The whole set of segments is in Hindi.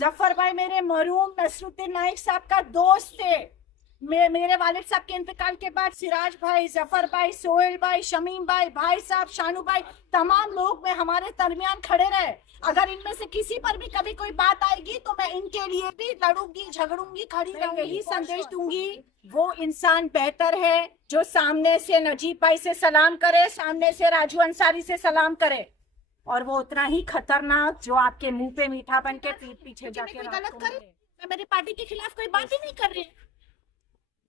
जफर भाई मेरे मरहूम नसरुद्दीन नाइक साहब का दोस्त थे। मेरे वालिद साहब के इंतकाल के बाद सिराज भाई, जफर भाई, सोहेल भाई, शमीम भाई साहब, शानू भाई, तमाम लोग में हमारे दरमियान खड़े रहे। अगर इनमें से किसी पर भी कभी कोई बात आएगी तो मैं इनके लिए भी लड़ूंगी, झगड़ूंगी, खड़ी रहूंगी। यही संदेश दूंगी, वो इंसान बेहतर है जो सामने से नजीब भाई से सलाम करे, सामने से राजू अंसारी से सलाम करे, और वो उतना ही खतरनाक जो आपके मुंह पे मीठा बन के पीठ पीछे जाके गलत करे। मैं मेरी पार्टी के खिलाफ कोई बात ही नहीं कर रही,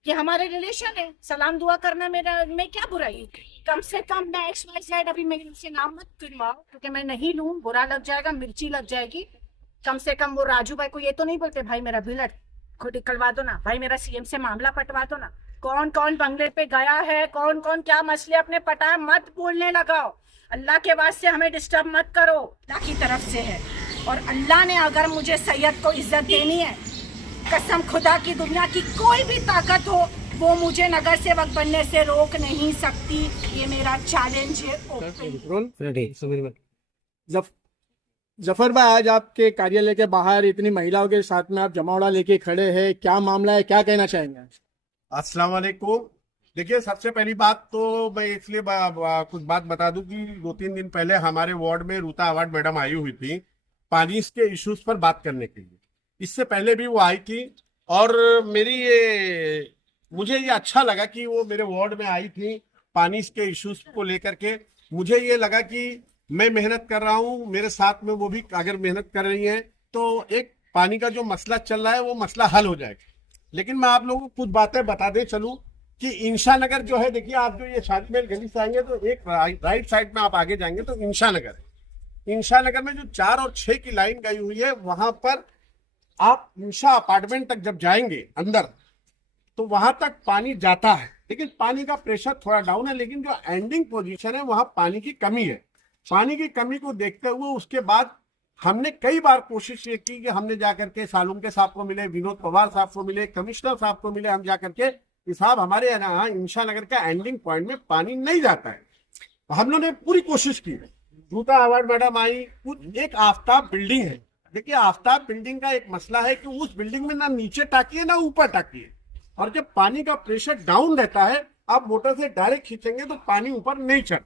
कि हमारे रिलेशन है, सलाम दुआ करना मेरा में क्या बुराई है। कम से कम मैं XYZ अभी मेरे से नाम मत करवाओ, क्योंकि मैं नहीं लूं, बुरा लग जाएगा, मिर्ची लग जाएगी। कम से कम वो राजू भाई को ये तो नहीं बोलते भाई मेरा बिल खुद निकलवा दो ना, भाई मेरा CM से मामला पटवा दो ना। कौन कौन बंगले पे गया है, कौन कौन क्या मसले अपने पटाया, मत बोलने लगाओ। अल्लाह के वास्ते हमें डिस्टर्ब मत करो, अल्लाह की तरफ से है। और अल्लाह ने अगर मुझे सैयद को इज्जत देनी है, कसम खुदा की, दुनिया की कोई भी ताकत हो, वो मुझे नगर सेवक बनने से रोक नहीं सकती। ये मेरा चैलेंज है। जफर भाई, आज आपके कार्यालय के बाहर इतनी महिलाओं के साथ में आप जमावड़ा लेके खड़े हैं, क्या मामला है, क्या कहना चाहेंगे? अस्सलाम वालेकुम। देखिए, सबसे पहली बात तो मैं इसलिए कुछ बात बता दूं कि 2-3 दिन पहले हमारे वार्ड में रूता अवार्ड मैडम आई हुई थी पानी के इश्यूज पर बात करने के लिए। इससे पहले भी वो आई थी, और मुझे ये अच्छा लगा कि वो मेरे वार्ड में आई थी पानी के इश्यूज को लेकर के। मुझे ये लगा कि मैं मेहनत कर रहा हूँ, मेरे साथ में वो भी अगर मेहनत कर रही हैं तो एक पानी का जो मसला चल रहा है वो मसला हल हो जाएगा। लेकिन मैं आप लोगों को कुछ बातें बता दे चलूं कि इंशा नगर जो है, देखिए आप जो ये शादीमेल गली से आएंगे तो एक राइट साइड में आप आगे जाएंगे तो इंशा नगर है। इंशा नगर में जो 4 और 6 की लाइन गई हुई है, वहां पर आप इंशा अपार्टमेंट तक जब जाएंगे अंदर तो वहां तक पानी जाता है, लेकिन पानी का प्रेशर थोड़ा डाउन है। लेकिन जो एंडिंग पोजीशन है वहां पानी की कमी है। पानी की कमी को देखते हुए उसके बाद हमने कई बार कोशिश ये की कि हमने जाकर के सालूम के साहब को मिले, विनोद पवार साहब को मिले, कमिश्नर साहब को मिले, हम जाकर के कि साहब हमारे यहाँ इंशा नगर का एंडिंग पॉइंट में पानी नहीं जाता है। हम लोगों ने पूरी कोशिश की। रूता अवार्ड मैडम आई, एक आफ्ताब बिल्डिंग है। देखिए, आफ्ताब बिल्डिंग का एक मसला है कि उस बिल्डिंग में ना नीचे टाकी है ना ऊपर टाकी है, और जब पानी का प्रेशर डाउन रहता है, आप मोटर से डायरेक्ट खींचेंगे तो पानी ऊपर नहीं चढ़।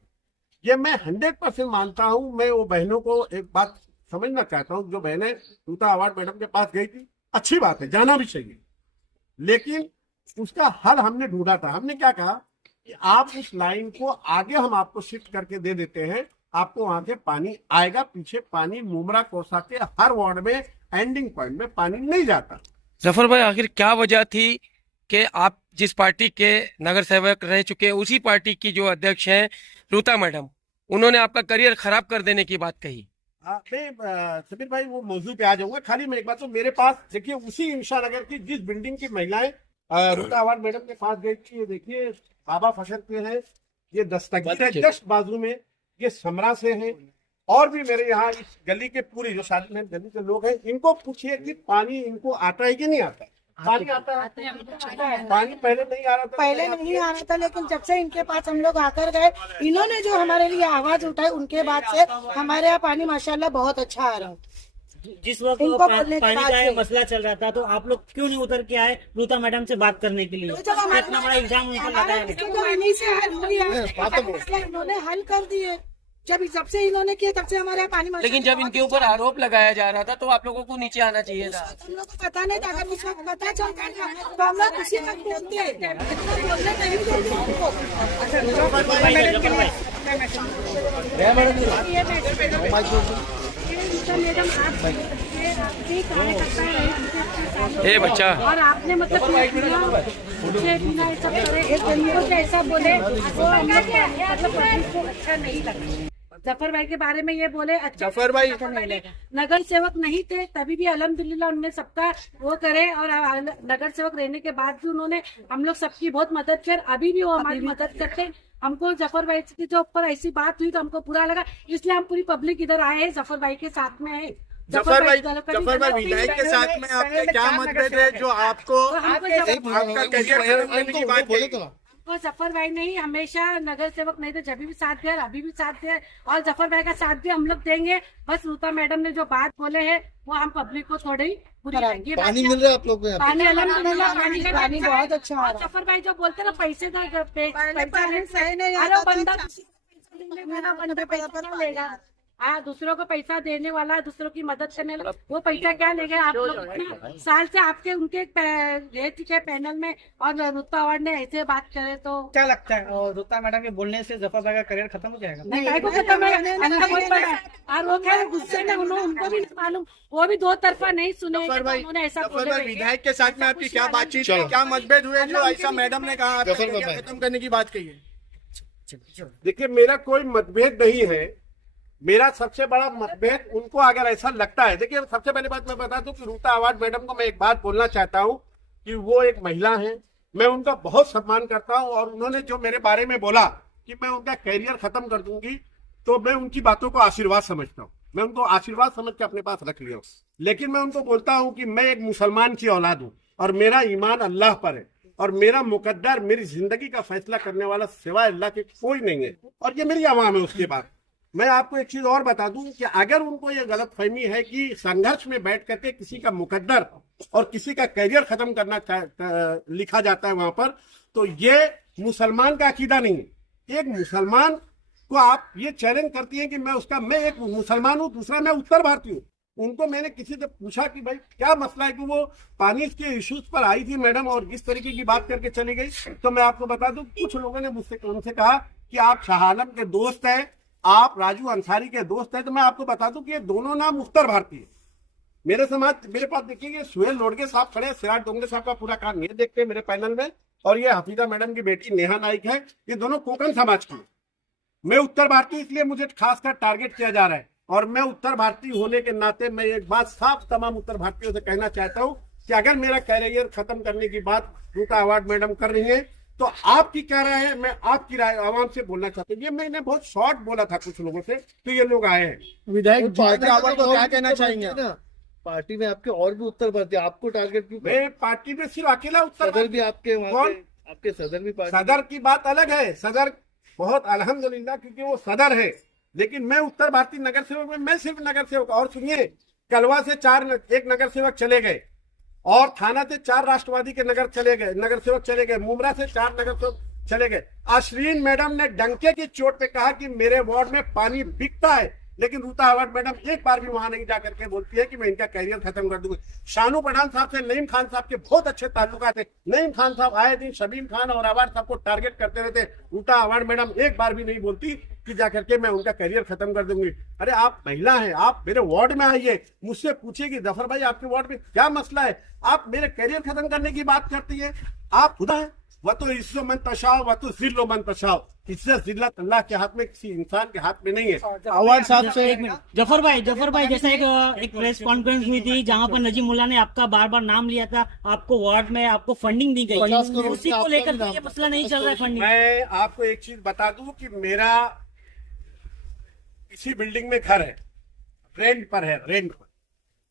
ये मैं 100% मानता हूं। मैं वो बहनों को एक बात समझना चाहता हूं, जो बहनें रूता अवार्ड मैडम के पास गई थी, अच्छी बात है, जाना भी चाहिए, लेकिन उसका हल हमने ढूंढा था। हमने क्या कहा कि आप उस लाइन को आगे हम आपको शिफ्ट करके दे देते हैं, आपको वहां से पानी आएगा। पीछे पानी मुमरा कोसा के हर वार्ड में एंडिंग पॉइंट में पानी नहीं जाता। जफर भाई, आखिर क्या वजह थी कि आप जिस पार्टी के नगर सेवक रह चुके हैं, उसी पार्टी की जो अध्यक्ष हैं रूता मैडम, उन्होंने आपका करियर खराब कर देने की बात कही? मैं समीर भाई वो मौजू पे आ जाऊंगा। खाली मैं एक बात, तो मेरे पास देखिए उसी इंशा नगर की जिस बिल्डिंग की महिलाएं रूता अवार्ड मैडम के पास गई थी, ये देखिए बाबा फशर पे है, ये दस्तगीर है जस्ट बाजू में, ये समरा से हैं, और भी मेरे यहाँ इस गली के पूरी जो शादी में गली के लोग हैं, इनको पूछिए कि पानी इनको आता है कि नहीं आता है। पानी आता है, पानी पहले नहीं आ रहा था, पहले नहीं आ रहा था, लेकिन जब से इनके पास हम लोग आकर गए, इन्होंने जो हमारे लिए आवाज उठाई, उनके बाद से हमारे यहाँ पानी माशाल्लाह बहुत अच्छा आ रहा है। जिस वक्त पानी का मसला चल रहा था, तो आप लोग क्यों नहीं उतर के आए रूता मैडम से बात करने के लिए? इतना बड़ा इल्जाम उन पर लगाया गया, इन्होंने हल कर दिए। जब से इन्होंने किया तब से हमारे यहाँ पानी, लेकिन जब इनके ऊपर आरोप लगाया जा रहा था तो आप लोगों को नीचे आना चाहिए था। हम लोग को पता नहीं था, अगर उस वक्त पता चलता तो हम लोग उसी वक्त ए बच्चा, और आपने मतलब ऐसा बोले वो अच्छा नहीं लगा। जफर भाई के बारे में ये बोले, अच्छा जफर भाई नगर सेवक नहीं थे तभी भी अल्हम्दुलिल्लाह उन्होंने सबका वो करे, और नगर सेवक रहने के बाद भी उन्होंने हम लोग सबकी बहुत मदद कर, अभी भी वो हमारी मदद करते। हमको जफर भाई के जो ऊपर ऐसी बात हुई तो हमको बुरा लगा, इसलिए हम पूरी पब्लिक इधर आए हैं, जफर भाई के साथ में है। जफर भाई विधायक के साथ में आपके क्या मतभेद है जो आपको आपका करियर की बात बोले? और जफर भाई ने ही हमेशा नगर सेवक नहीं थे, जब भी साथ दिया, अभी भी साथ दिया और जफर भाई का साथ भी हम लोग देंगे। बस रूता मैडम ने जो बात बोले हैं वो हम पब्लिक को थोड़ी बुरी लगेगी। पानी मिल रहा है आप लोग को यहाँ पे? पानी अल्हम्दुलिल्लाह पानी बहुत अच्छा आ रहा है। जफर भाई जो बोलते हैं ना पैसे का सही नहीं अरे आता बंदा तो पैसा क्या लेगा? हाँ, दूसरों को पैसा देने वाला, दूसरों की मदद करने वाला, वो पैसा क्या लेगा? आप लोग इतना साल से आपके उनके रह चुके पैनल में और रुतबा अवार्ड ने ऐसे बात करे तो क्या लगता है और रुता मैडम के बोलने से जफर भाई का करियर खत्म हो जाएगा? नहीं, काय को खत्म है, अंदर बहुत बड़ा है। और वो खैर गुस्से में उनको भी नहीं मालूम, वो भी दो तरफा नहीं सुने, उन्होंने ऐसा बोले। विधायक के साथ में आपकी क्या बातचीत है, क्या मतभेद हुए जो ऐसा मैडम ने कहा आपका करियर खत्म करने की बात कही है? देखिए, मेरा कोई मतभेद नहीं है। मेरा सबसे बड़ा मतभेद उनको अगर ऐसा लगता है, देखिए सबसे पहली बात मैं बता दूं कि रूता अवार्ड मैडम को मैं एक बात बोलना चाहता हूं कि वो एक महिला है, मैं उनका बहुत सम्मान करता हूं और उन्होंने जो मेरे बारे में बोला कि मैं उनका कैरियर खत्म कर दूंगी, तो मैं उनकी बातों को आशीर्वाद समझता हूँ। मैं उनको आशीर्वाद समझ के अपने पास रख लिया हूँ। लेकिन मैं उनको बोलता हूँ कि मैं एक मुसलमान की औलाद हूँ और मेरा ईमान अल्लाह पर है और मेरा मुकद्दर, मेरी जिंदगी का फैसला करने वाला सिवाय अल्लाह के कोई नहीं है और ये मेरी आवाम है। उसके बाद मैं आपको एक चीज और बता दूं कि अगर उनको ये गलतफहमी है कि संघर्ष में बैठ करके किसी का मुकद्दर और किसी का कैरियर खत्म करना लिखा जाता है वहां पर, तो ये मुसलमान का अकीदा नहीं है। एक मुसलमान को आप ये चैलेंज करती हैं कि मैं एक मुसलमान हूं, दूसरा मैं उत्तर भारतीय हूँ। उनको मैंने किसी से पूछा कि भाई क्या मसला है कि वो पानी के इश्यूज पर आई थी मैडम और इस तरीके की बात करके चली गई, तो मैं आपको बता दूं कुछ लोगों ने मुझसे उनसे कहा कि आप शाह आलम के दोस्त हैं, आप राजू अंसारी के दोस्त हैं। तो मैं आपको बता दूं कि ये दोनों नाम उत्तर भारतीय है। मेरे पास देखिए सुहेल लोडगे साहब खड़े, सिराज डोंगरे साहब का पूरा काम ये देखते हैं मेरे पैनल में, और ये हफीजा मैडम की बेटी नेहा नाइक है, ये दोनों कोकण समाज की। मैं उत्तर भारतीय इसलिए मुझे खासकर टारगेट किया जा रहा है और मैं उत्तर भारतीय होने के नाते मैं एक बात साफ तमाम उत्तर भारतीयों से कहना चाहता हूँ कि अगर मेरा कैरियर खत्म करने की बात रूता अवार्ड मैडम कर रही है तो आपकी क्या राय है, मैं आपकी राय आवाम से बोलना चाहता हूँ। ये मैंने बहुत शॉर्ट बोला था कुछ लोगों से, तो ये लोग आए हैं। विधायक पार्टी अवार्ड को क्या कहना चाहेंगे? पार्टी में आपके और भी उत्तर भारतीय, आपको टारगेट क्यों? मैं पार्टी में सिर्फ अकेला उत्तर, सदर भी आपके कौन? आपके सदर भी पार्टी। सदर की बात अलग है, सदर बहुत अल्हम्दुलिल्लाह क्योंकि वो सदर है, लेकिन मैं उत्तर भारतीय नगर सेवक में मैं सिर्फ नगर सेवक। और सुनिए, कलवा से एक नगर सेवक चले गए और थाना से 4 राष्ट्रवादी के नगर सेवक चले गए, मुमरा से 4 नगर सेवक चले गए। अश्लीन मैडम ने डंके की चोट पे कहा कि मेरे वार्ड में पानी बिकता है, लेकिन रूता अवार्ड मैडम एक बार भी वहां नहीं जाकर के बोलती है कि मैं इनका कैरियर खत्म कर दूंगी। शानू पठान साहब से नईम खान साहब के बहुत अच्छे ताल्लुकात थे। नईम खान साहब आए दिन शबीम खान और अवार्ड साहब को टारगेट करते रहते। रूता अवार्ड मैडम एक बार भी नहीं बोलती कि जाकर के मैं उनका कैरियर खत्म कर दूंगी। अरे आप महिला हैं, आप मेरे वार्ड में आइए, मुझसे पूछिए कि जफर भाई आपके वार्ड में क्या मसला है, आप मेरे कैरियर खत्म करने की बात करती है। आप खुदा है, वह तो इज्जो मन तशाओ वह तो जिल्लो मन तशाओ। इज्जत जिल्लत अल्लाह के हाथ में, किसी इंसान के हाथ में नहीं है। अवार्ड साहब से जफर भाई जैसा एक प्रेस कॉन्फ्रेंस हुई थी जहां पर नजीम मुल्ला ने आपका बार बार नाम लिया था, आपको वार्ड में आपको फंडिंग दी गई, उसी को लेकर ये मसला नहीं चल रहा है फंडिंग। मैं आपको एक चीज बता दूं कि मेरा इसी बिल्डिंग में घर है, रेंट पर है, रेंट पर।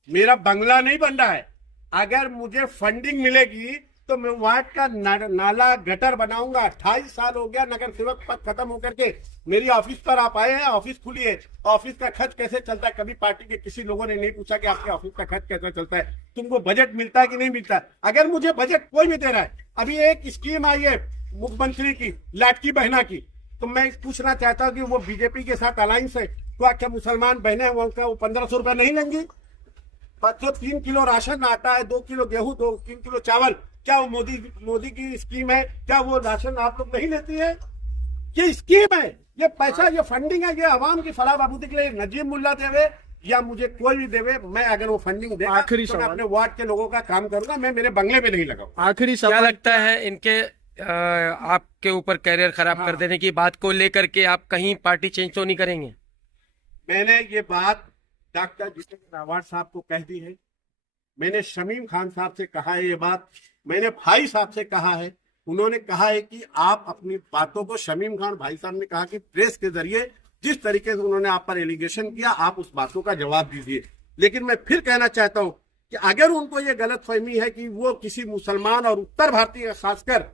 मेरा बंगला नहीं बन रहा है। अगर मुझे फंडिंग मिलेगी तो मैं वार्ड का नाला गटर बनाऊंगा। 28 साल हो गया नगर सेवक पद खत्म होकर के मेरी ऑफिस पर आप आए हैं, ऑफिस खुली है, ऑफिस का खर्च कैसे चलता है? कभी पार्टी के किसी लोगों ने नहीं पूछा कि आपके ऑफिस का खर्च कैसे चलता है, तुमको बजट मिलता है कि नहीं मिलता? अगर मुझे बजट कोई भी दे रहा है, अभी एक स्कीम आई है मुख्यमंत्री की लाडकी बहना की, तो मैं पूछना चाहता हूँ कि वो बीजेपी के साथ अलायंस है, तो क्या मुसलमान बहने वो 1500 रुपया नहीं लेंगी? जो 3 किलो राशन आता है, 2 किलो गेहूं, 3 किलो चावल, क्या वो मोदी की स्कीम है? क्या वो राशन आप लोग नहीं लेती है? ये स्कीम है, ये पैसा, ये फंडिंग है, ये आवाम की फलाह बहबूदी के लिए नजीम मुल्ला देवे या मुझे कोई भी देवे, मैं अगर वो फंडिंग दे आखिरी तो मैं अपने वार्ड के लोगों का काम करूंगा, मैं मेरे बंगले में नहीं लगाऊंगा। आखिरी क्या सवाल, लगता है इनके आपके ऊपर कैरियर खराब कर देने की बात को लेकर के आप कहीं पार्टी चेंज तो नहीं करेंगे? मैंने ये बात डॉक्टर जितेंद्र अवार्ड साहब को कह दी है, मैंने शमीम खान साहब से कहा है ये बात, मैंने भाई साहब से कहा है, उन्होंने कहा है कि आप अपनी बातों को, शमीम खान भाई साहब ने कहा कि प्रेस के जरिए जिस तरीके से उन्होंने आप पर एलिगेशन किया, आप उस बातों का जवाब दीजिए। लेकिन मैं फिर कहना चाहता हूं कि अगर उनको ये गलत फहमी है कि वो किसी मुसलमान और उत्तर भारतीय खासकर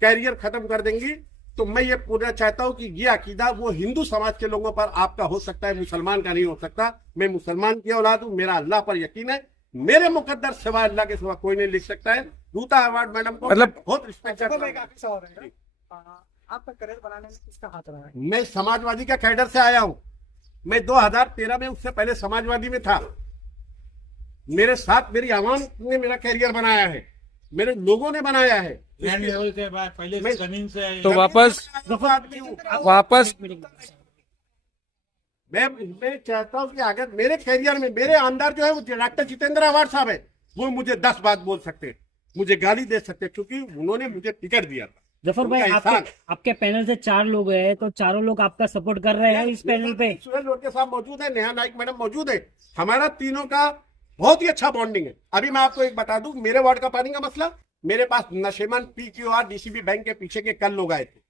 कैरियर खत्म कर देंगी। तो मैं ये पूरा चाहता हूं कि ये अकीदा वो हिंदू समाज के लोगों पर आपका हो सकता है, मुसलमान का नहीं हो सकता। मैं मुसलमान की औलाद हूं, मेरा अल्लाह पर यकीन है, मेरे मुकद्दर सिवा अल्लाह के सिवा कोई नहीं लिख सकता है। रूता अवार्ड मैडम को मतलब बहुत रिस्पेक्ट करता हूं। आपका करियर बनाने में किसका हाथ रहा है? मैं समाजवादी का कैडर से आया हूं। मैं 2013 में, उससे पहले समाजवादी में था। मेरे साथ मेरी आवाम ने मेरा कैरियर बनाया है, मेरे लोगों ने बनाया है। लेवल के बाद पहले जमीन से तो वापस मैं चाहता हूं कि अगर मेरे कैरियर में मेरे अंदर जो है वो डॉक्टर जितेंद्र अवार्ड साहब है, वो मुझे 10 बात बोल सकते, मुझे गाली दे सकते, क्योंकि उन्होंने मुझे टिकट दिया था। जफर भाई, आपके पैनल से 4 लोग हैं, तो चारों लोग आपका सपोर्ट कर रहे हैं इस पैनल पे? सुहेल लोटे साहब मौजूद है, नेहा नाइक मैडम मौजूद है। हमारा तीनों का बहुत ही अच्छा बॉन्डिंग है। अभी मैं आपको एक बता दूं, मेरे वार्ड का पानी का मसला, मेरे पास नशेमन PQR DCB बैंक के पीछे के कल लोग आए थे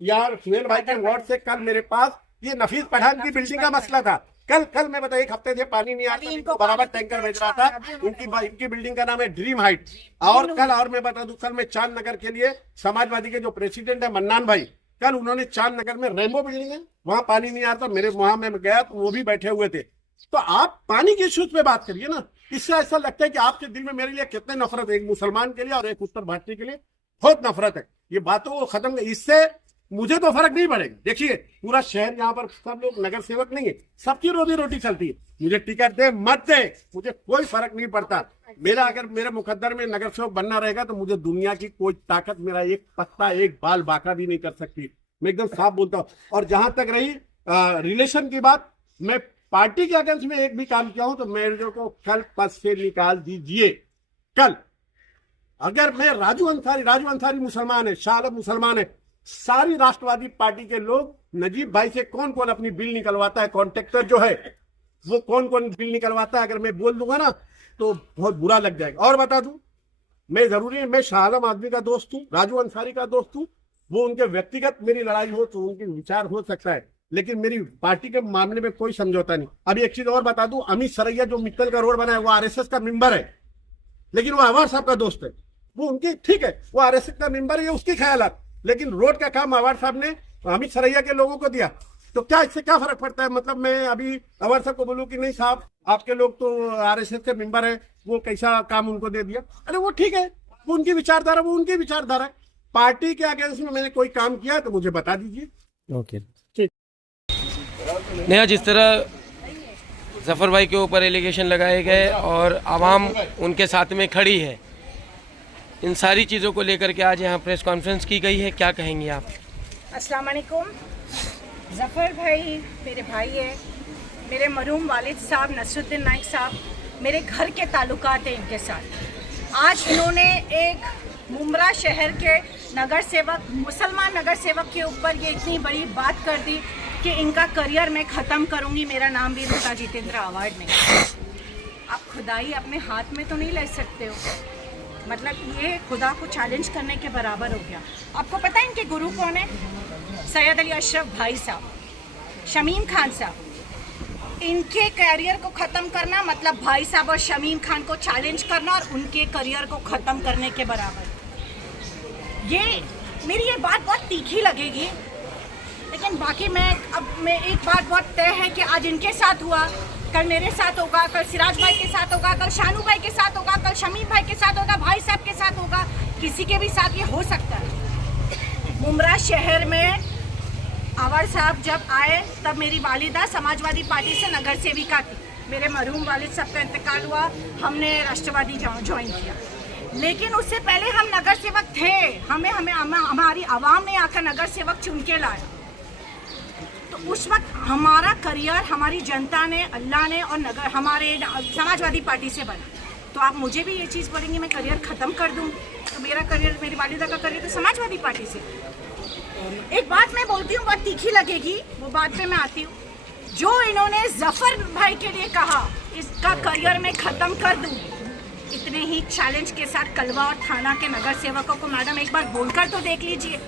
यार। सुहेल भाई के वार्ड से कल मेरे पास ये नफीस पठान की बिल्डिंग का मसला था। कल मैं बताइए, 1 हफ्ते से पानी नहीं आता, इनको बराबर टैंकर भेज रहा था। इनकी बिल्डिंग का नाम है ड्रीम हाइट। और मैं बता दूं, कल मैं चांद नगर के लिए समाजवादी के जो प्रेसिडेंट है मन्नान भाई, कल उन्होंने चांद नगर में रेनबो बिल्डिंग है, वहां पानी नहीं आता, मेरे वहां में गया तो वो भी बैठे हुए थे। तो आप पानी के इश्यूज पे बात करिए ना। इससे ऐसा लगता है कि आपके दिल में मेरे लिए कितने नफरत है, एक मुसलमान के लिए और एक उत्तर भारतीय के लिए बहुत नफरत है। ये बातों को खत्म, इससे मुझे तो फर्क नहीं पड़ेगा। देखिए, पूरा शहर यहाँ पर सब लोग नगर सेवक नहीं है, सबकी रोजी रोटी चलती है। मुझे टिकट दे मत दे, मुझे कोई फर्क नहीं पड़ता। मेरा अगर मेरे मुकद्दर में नगर सेवक बनना रहेगा तो मुझे दुनिया की कोई ताकत मेरा एक पत्ता एक बाल बाका भी नहीं कर सकती। मैं एकदम साफ बोलता हूँ। और जहां तक रही रिलेशन की बात, मैं पार्टी के अगेंस्ट में एक भी काम किया हूं तो मेरे को कल पद से निकाल दीजिए। कल अगर मैं राजू अंसारी मुसलमान है, शाह आलम मुसलमान है, सारी राष्ट्रवादी पार्टी के लोग, नजीब भाई से कौन कौन अपनी बिल निकलवाता है, कॉन्ट्रैक्टर जो है वो कौन कौन बिल निकलवाता है, अगर मैं बोल दूंगा ना तो बहुत बुरा लग जाएगा। और बता दूं, मैं जरूरी है, मैं शाह आलम आदमी का दोस्त हूं, राजू अंसारी का दोस्त हूं। वो उनके व्यक्तिगत मेरी लड़ाई हो तो उनके विचार हो सकता है, लेकिन मेरी पार्टी के मामले में कोई समझौता नहीं। अभी एक चीज और बता दूं, अमित सरैया जो मित्तल का रोड बना है वो RSS का मेंबर है, लेकिन वो अवार्ड साहब का दोस्त है। वो उनकी ठीक है, वो RSS का मेंबर है, उसकी ख्यालात, लेकिन रोड का काम अवार्ड साहब ने अमित सरैया के लोगों को दिया। तो क्या इससे क्या फर्क पड़ता है? मतलब मैं अभी अवार्ड साहब को बोलूं कि नहीं साहब आपके लोग तो RSS के मेंबर है, वो कैसा काम उनको दे दिया? अरे वो ठीक है, वो उनकी विचारधारा, वो उनकी विचारधारा है। पार्टी के अगेंस्ट में मैंने कोई काम किया है तो मुझे बता दीजिए। ओके, नेहा, जिस तरह जफर भाई के ऊपर एलिगेशन लगाए गए और आवाम उनके साथ में खड़ी है, इन सारी चीज़ों को लेकर के आज यहाँ प्रेस कॉन्फ्रेंस की गई है, क्या कहेंगी आप? अस्सलाम वालेकुम। जफ़र भाई मेरे भाई है, मेरे मरहूम वालिद साहब नसरुद्दीन नाइक साहब मेरे घर के ताल्लुकात हैं इनके साथ। आज इन्होंने एक मुमरा शहर के नगर सेवक, मुसलमान नगर सेवक के ऊपर ये इतनी बड़ी बात कर दी कि इनका करियर मैं ख़त्म करूँगी, मेरा नाम भी रूता जितेंद्र अवार्ड नहीं। आप खुदाई अपने हाथ में तो नहीं ले सकते हो, मतलब ये खुदा को चैलेंज करने के बराबर हो गया। आपको पता है इनके गुरु कौन है? सैयद अली अशरफ भाई साहब, शमीम खान साहब। इनके करियर को ख़त्म करना मतलब भाई साहब और शमीम खान को चैलेंज करना और उनके करियर को ख़त्म करने के बराबर। ये मेरी ये बात बहुत तीखी लगेगी, लेकिन बाकी मैं एक बात बहुत तय है कि आज इनके साथ हुआ, कल मेरे साथ होगा, कल सिराज भाई के साथ होगा, कल शानू भाई के साथ होगा, कल शमीम भाई के साथ होगा, भाई साहब के साथ होगा, किसी के भी साथ ये हो सकता है। मुमरा शहर में अवार्ड साहब जब आए तब मेरी वालिदा समाजवादी पार्टी से नगर सेविका थी। मेरे मरहूम वालिद साहब का इंतकाल हुआ, हमने राष्ट्रवादी ज्वाइन किया, लेकिन उससे पहले हम नगर सेवक थे। हमारी आवाम ने आकर नगर सेवक चुन के लाया। तो उस वक्त हमारा करियर हमारी जनता ने, अल्लाह ने और हमारे समाजवादी पार्टी से बना। तो आप मुझे भी ये चीज़ बोलेंगे मैं करियर ख़त्म कर दूँ, तो मेरा करियर, मेरी वालिदा का करियर तो समाजवादी पार्टी से। एक बात मैं बोलती हूँ, बहुत तीखी लगेगी, वो बात पे मैं आती हूँ। जो इन्होंने जफर भाई के लिए कहा इसका करियर मैं ख़त्म कर दूँ, इतने ही चैलेंज के साथ कलवा और थाना के नगर सेवकों को मैडम एक बार बोलकर तो देख लीजिए।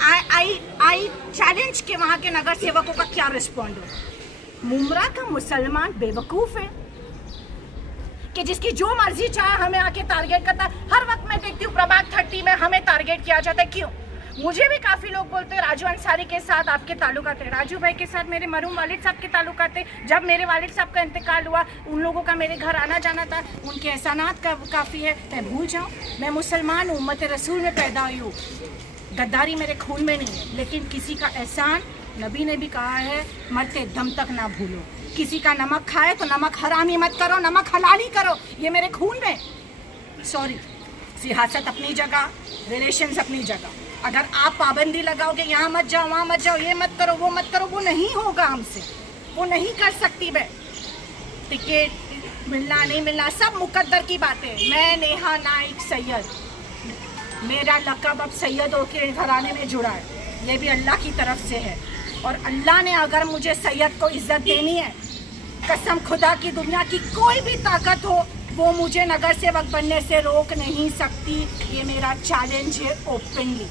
आई चैलेंज के वहाँ के नगर सेवकों का क्या रिस्पॉन्ड हो। मुमरा का मुसलमान बेवकूफ़ है कि जिसकी जो मर्जी चाहे हमें आके टारगेट करता है। हर वक्त मैं देखती हूँ प्रभाग 30 में हमें टारगेट किया जाता है, क्यों? मुझे भी काफ़ी लोग बोलते हैं राजू अंसारी के साथ आपके ताल्लुकात है। राजू भाई के साथ मेरे मरहूम वालिद साहब के ताल्लुकात है। जब मेरे वालिद साहब का इंतकाल हुआ, उन लोगों का मेरे घर आना जाना था, उनके एहसानात काफ़ी है। मैं भूल जाऊँ? मैं मुसलमान हूँ, उम्मत रसूल में पैदा हुई हूँ, गद्दारी मेरे खून में नहीं है। लेकिन किसी का एहसान, नबी ने भी कहा है, मरते दम तक ना भूलो। किसी का नमक खाए तो नमक हरामी मत करो, नमक हलाली करो, ये मेरे खून में। सॉरी, सियासत अपनी जगह, रिलेशंस अपनी जगह। अगर आप पाबंदी लगाओगे यहाँ मत जाओ, वहाँ मत जाओ, ये मत करो, वो मत करो, वो नहीं होगा हमसे, वो नहीं कर सकती मैं। टिकट मिलना नहीं मिलना सब मुकद्दर की बातें। मैं नेहा नाइक सैयद, मेरा लक़ब अब सैयदों के घराने में जुड़ा है, ये भी अल्लाह की तरफ से है। और अल्लाह ने अगर मुझे सैयद को इज्जत देनी है, कसम खुदा की, दुनिया की कोई भी ताकत हो, वो मुझे नगर सेवक बनने से रोक नहीं सकती। ये मेरा चैलेंज है ओपनली।